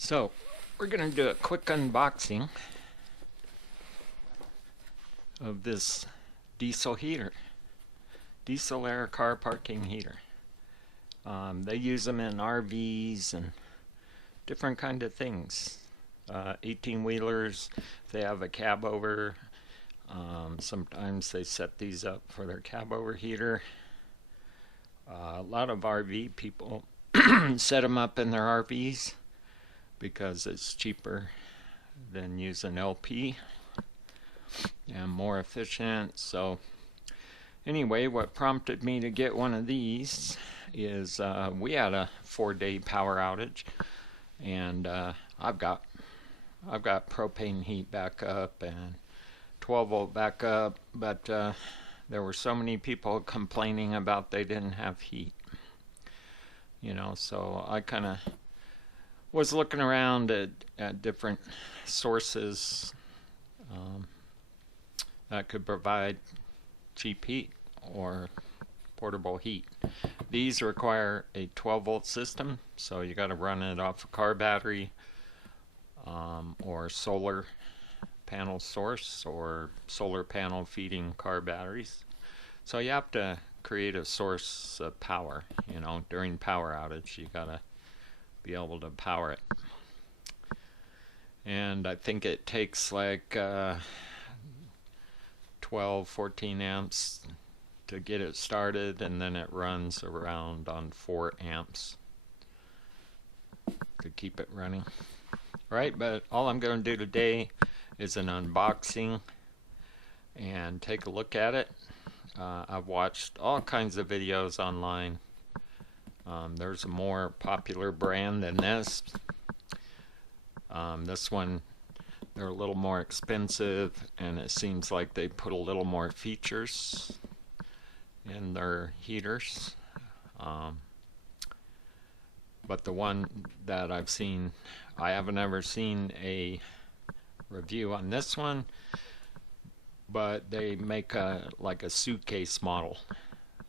So we're going to do a quick unboxing of this diesel heater, diesel air car parking heater. They use them in RVs and different kind of things. 18-wheelers, they have a cab over. Sometimes they set these up for their cab over heater. A lot of RV people set them up in their RVs because it's cheaper than using LP and more efficient. So anyway, what prompted me to get one of these is we had a 4-day power outage, and I've got propane heat backup and 12-volt backup, but there were so many people complaining about they didn't have heat, so I kind of was looking around at different sources that could provide cheap heat or portable heat. These require a 12-volt system, so you got to run it off a car battery or solar panel source or solar panel feeding car batteries. So you have to create a source of power. During power outage you got to be able to power it. And I think it takes like 12-14 amps to get it started, and then it runs around on 4 amps to keep it running. Right, but all I'm going to do today is an unboxing and take a look at it. I've watched all kinds of videos online. There's a more popular brand than this. This one, they're a little more expensive, and it seems like they put a little more features in their heaters. But the one that I've seen, I haven't ever seen a review on this one, but they make like a suitcase model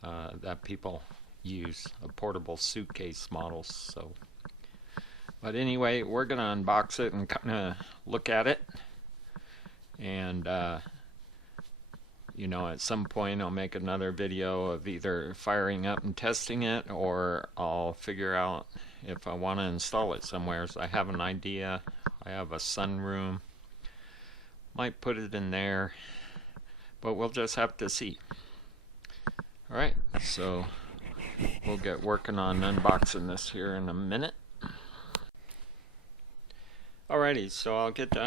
that people use, a portable suitcase model. So, but anyway, we're gonna unbox it and kind of look at it, and at some point I'll make another video of either firing up and testing it, or I'll figure out if I want to install it somewhere. So I have an idea. I have a sunroom, might put it in there, but we'll just have to see. Alright, so we'll get working on unboxing this here in a minute. Alrighty, so I'll get to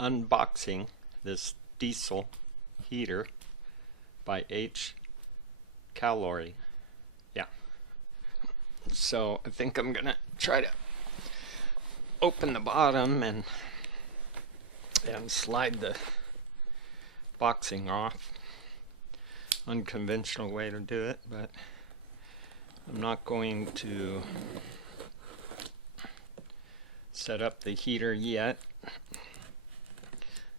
unboxing this diesel heater by Hcalory. Yeah. So I think I'm gonna try to open the bottom and slide the boxing off. Unconventional way to do it, but I'm not going to set up the heater yet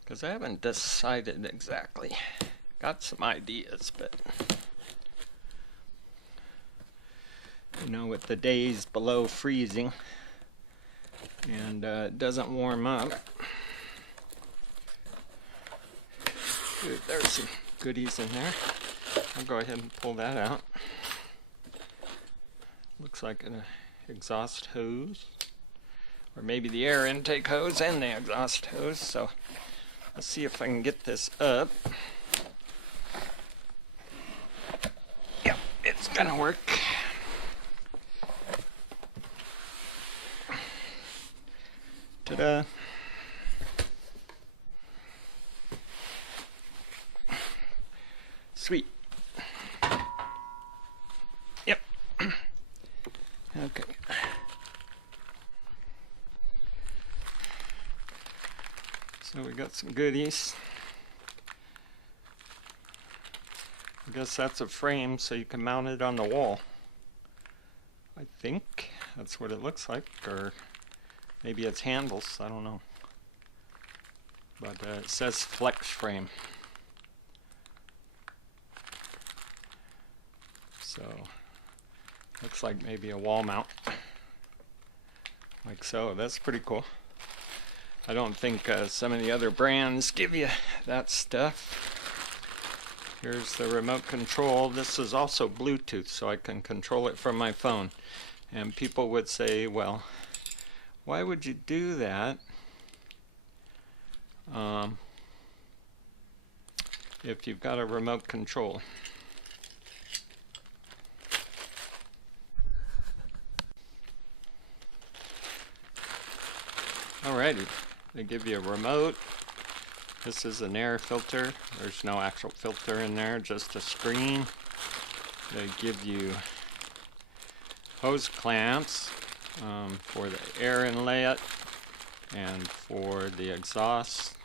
because I haven't decided exactly. Got some ideas, but with the days below freezing and it doesn't warm up. Ooh, there's some goodies in there. I'll go ahead and pull that out. Looks like an exhaust hose, or maybe the air intake hose and the exhaust hose. So let's see if I can get this up. Yep, it's gonna work. Ta-da! Sweet. Yep. Okay. So we got some goodies. I guess that's a frame so you can mount it on the wall. I think that's what it looks like, or maybe it's handles, I don't know. But it says flex frame. So looks like maybe a wall mount. like so. That's pretty cool. I don't think some of the other brands give you that stuff. Here's the remote control. This is also Bluetooth, so I can control it from my phone. And people would say, well, why would you do that if you've got a remote control? Alrighty, they give you a remote. This is an air filter. There's no actual filter in there, just a screen. They give you hose clamps for the air inlet and for the exhaust.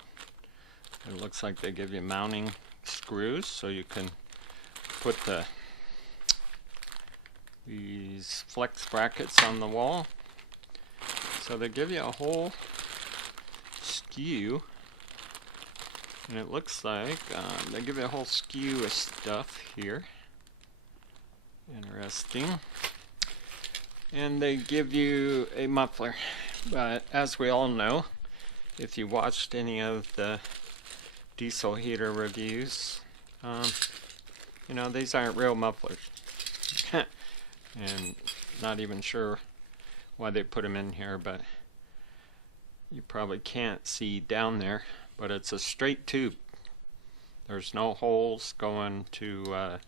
It looks like they give you mounting screws so you can put these flex brackets on the wall. So they give you a whole SKU. And it looks like they give you a whole SKU of stuff here. Interesting. And they give you a muffler. But as we all know, if you watched any of the diesel heater reviews, you know, these aren't real mufflers. And not even sure why they put them in here, but you probably can't see down there. But it's a straight tube. There's no holes going to,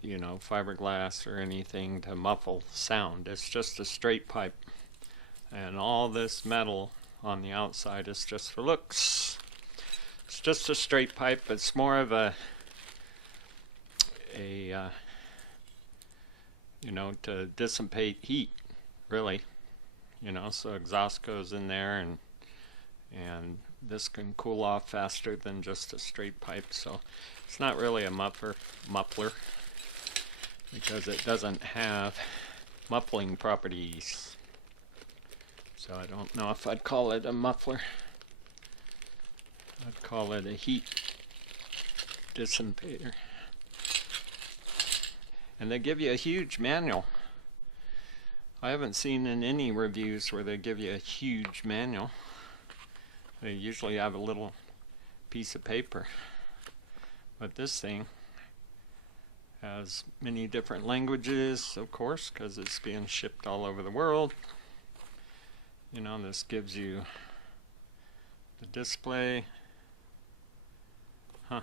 you know, fiberglass or anything to muffle sound. It's just a straight pipe. And all this metal on the outside is just for looks. It's just a straight pipe. It's more of a you know, to dissipate heat, really. You know, so exhaust goes in there, and this can cool off faster than just a straight pipe. So it's not really a muffler because it doesn't have muffling properties. So I don't know if I'd call it a muffler. I'd call it a heat dissipator. And they give you a huge manual. I haven't seen in any reviews where they give you a huge manual. They usually have a little piece of paper. But this thing has many different languages, of course, because it's being shipped all over the world. You know, this gives you the display. Huh.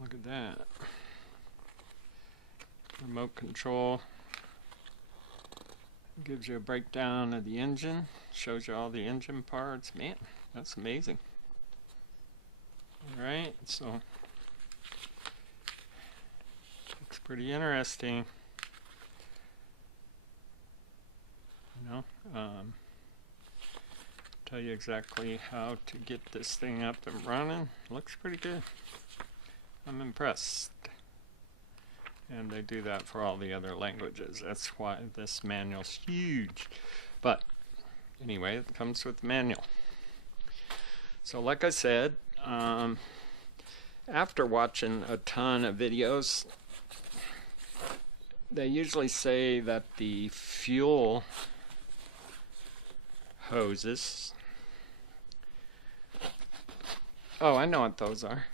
Look at that. Remote control. Gives you a breakdown of the engine. Shows you all the engine parts. Man, that's amazing. Alright, so looks pretty interesting. You know, tell you exactly how to get this thing up and running. Looks pretty good. I'm impressed. And they do that for all the other languages. That's why this manual's huge. But anyway, it comes with the manual. So like I said, after watching a ton of videos, they usually say that the fuel hoses... Oh, I know what those are.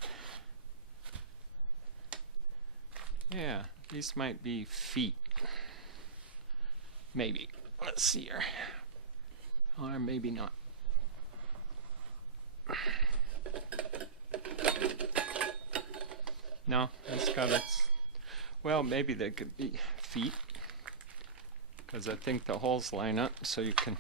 Yeah, these might be feet. Maybe. Let's see here. Or maybe not. No, it's got its... Well, maybe they could be feet. Because I think the holes line up so you can...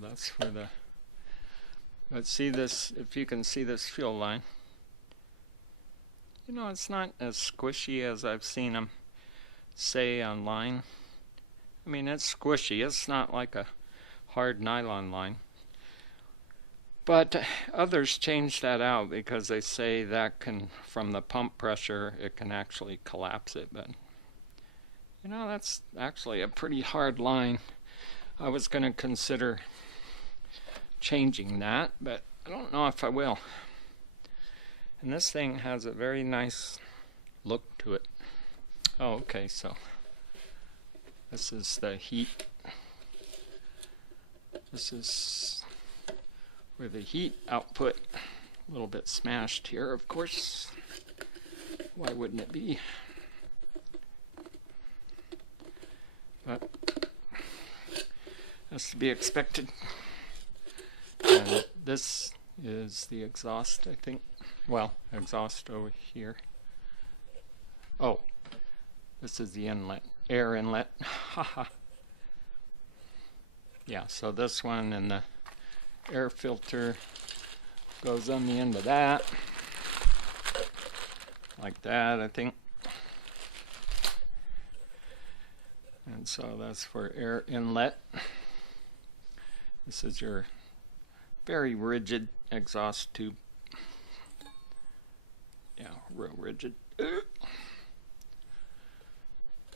That's for the... Let's see this, if you can see this fuel line. You know, it's not as squishy as I've seen them say online. I mean, it's squishy. It's not like a hard nylon line. But others change that out because they say that can, from the pump pressure, it can actually collapse it. But, you know, that's actually a pretty hard line. I was going to consider changing that, but I don't know if I will. And this thing has a very nice look to it. Oh, okay, so this is the heat. This is where the heat output, a little bit smashed here, of course. Why wouldn't it be? But that's to be expected. And this is the exhaust, I think. Well, exhaust over here. Oh, this is the inlet, air inlet. Haha. Yeah, so this one and the air filter goes on the end of that. Like that, I think. And so that's for air inlet. This is your very rigid exhaust tube. Yeah, real rigid.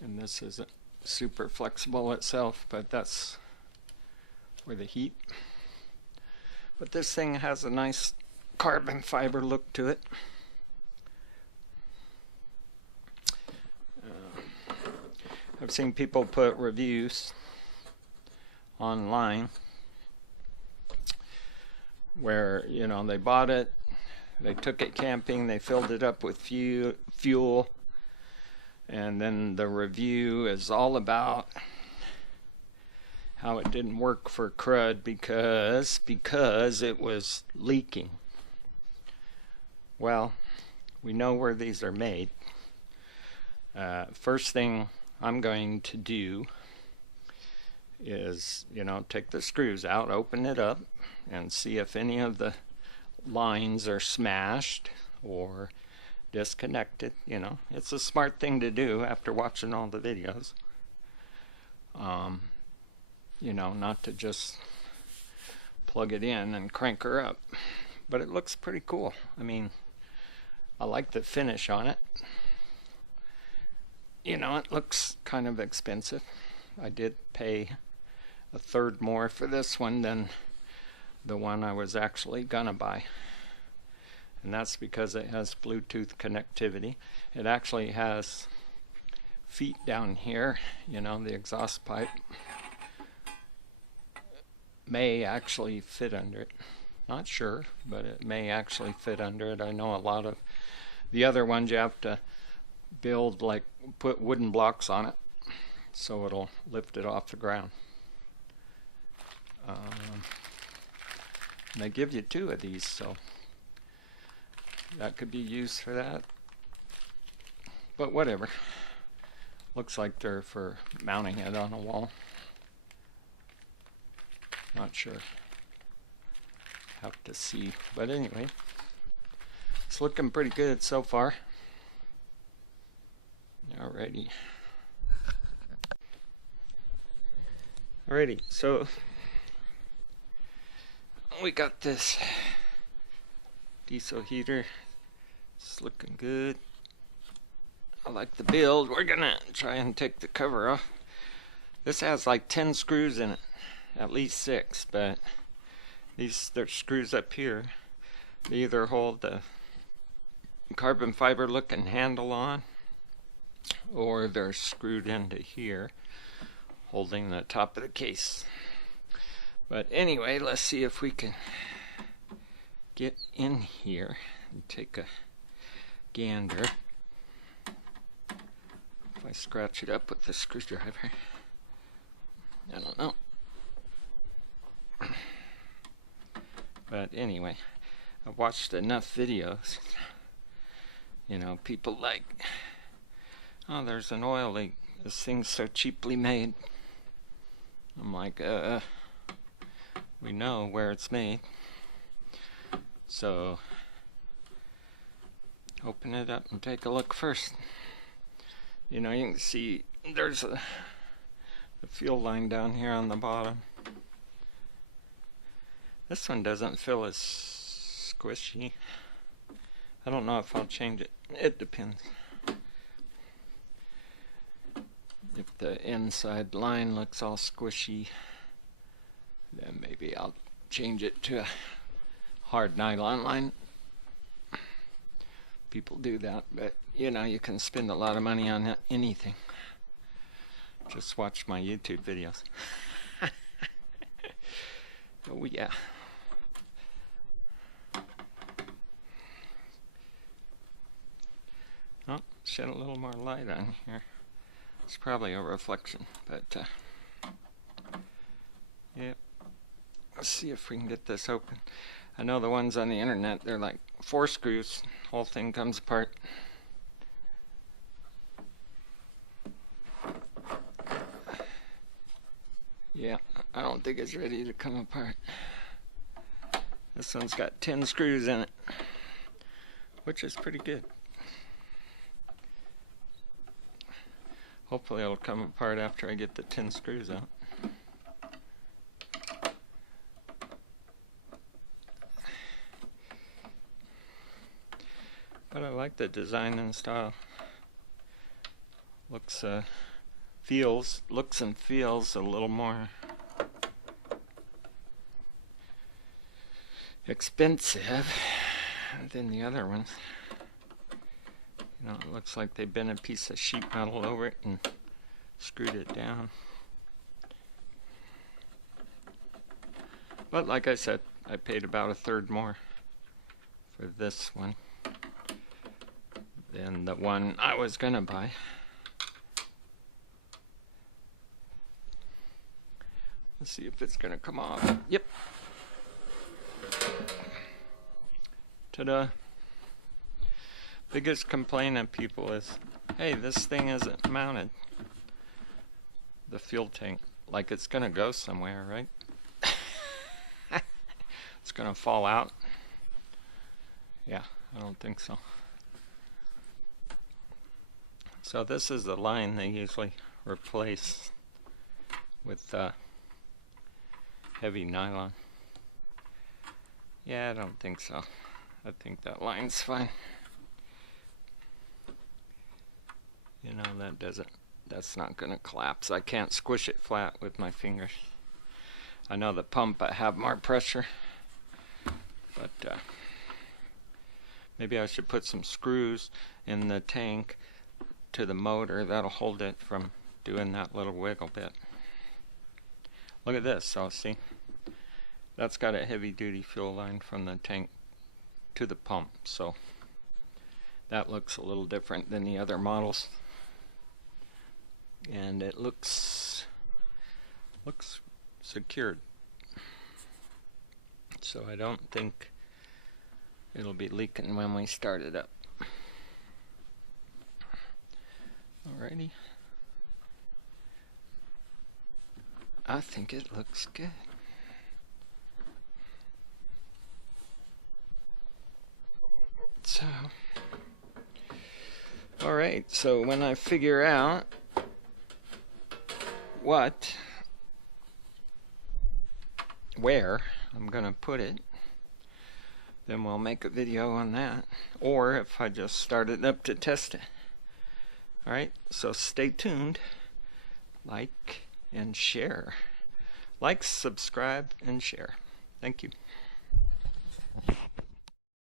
And this isn't super flexible itself, but that's for the heat. But this thing has a nice carbon fiber look to it. I've seen people put reviews online where, you know, they bought it, they took it camping, they filled it up with fuel, and then the review is all about how it didn't work for crud because it was leaking. Well, we know where these are made. First thing I'm going to do is, you know, take the screws out, open it up, and see if any of the lines are smashed or disconnected. You know, it's a smart thing to do after watching all the videos. You know, not to just plug it in and crank her up. But it looks pretty cool. I mean, I like the finish on it. You know, it looks kind of expensive. I did pay a third more for this one than the one I was actually gonna buy. And that's because it has Bluetooth connectivity. It actually has feet down here. You know, the exhaust pipe may actually fit under it. Not sure, but it may actually fit under it. I know a lot of the other ones you have to build, like put wooden blocks on it so it'll lift it off the ground. And they give you 2 of these, so that could be used for that. But whatever. Looks like they're for mounting it on a wall. Not sure. Have to see. But anyway, it's looking pretty good so far. Alrighty. Alrighty, so we got this diesel heater. It's looking good. I like the build. We're gonna try and take the cover off. This has like 10 screws in it, at least 6, but there's screws up here. They either hold the carbon fiber looking handle on, or they're screwed into here, holding the top of the case. But anyway, let's see if we can get in here and take a gander. If I scratch it up with the screwdriver, I don't know. But anyway, I've watched enough videos. You know, people like, oh, there's an oil leak. This thing's so cheaply made. I'm like, we know where it's made. So, open it up and take a look first. You know, you can see there's a fuel line down here on the bottom. This one doesn't feel as squishy. I don't know if I'll change it. It depends. If the inside line looks all squishy, then maybe I'll change it to a hard nylon line. People do that, but you know, you can spend a lot of money on anything. Just watch my YouTube videos. Oh yeah. Oh, shed a little more light on here. It's probably a reflection, but yeah. Let's see if we can get this open. I know the ones on the internet, they're like 4 screws. Whole thing comes apart. Yeah, I don't think it's ready to come apart. This one's got 10 screws in it, which is pretty good. Hopefully it'll come apart after I get the 10 screws out. But I like the design and style. Looks and feels a little more expensive than the other ones. You know, it looks like they bent a piece of sheet metal over it and screwed it down. But like I said, I paid about 1/3 more for this one than the one I was gonna buy. Let's see if it's gonna come off. Yep. Ta-da. Biggest complaint of people is, hey, this thing isn't mounted. The fuel tank, like it's gonna go somewhere, right? It's gonna fall out. Yeah, I don't think so. So this is the line they usually replace with heavy nylon. Yeah, I don't think so. I think that line's fine. You know, that's not gonna collapse. I can't squish it flat with my fingers. I know the pump, I have more pressure, but maybe I should put some screws in the tank to the motor. That'll hold it from doing that little wiggle bit. Look at this. So see, that's got a heavy duty fuel line from the tank to the pump, so that looks a little different than the other models, and it looks secured, so I don't think it'll be leaking when we start it up. Alrighty, I think it looks good. So, alright, so when I figure out where I'm gonna put it, then we'll make a video on that, or if I just start it up to test it. Alright, so stay tuned, like and share. Like, subscribe, and share. Thank you.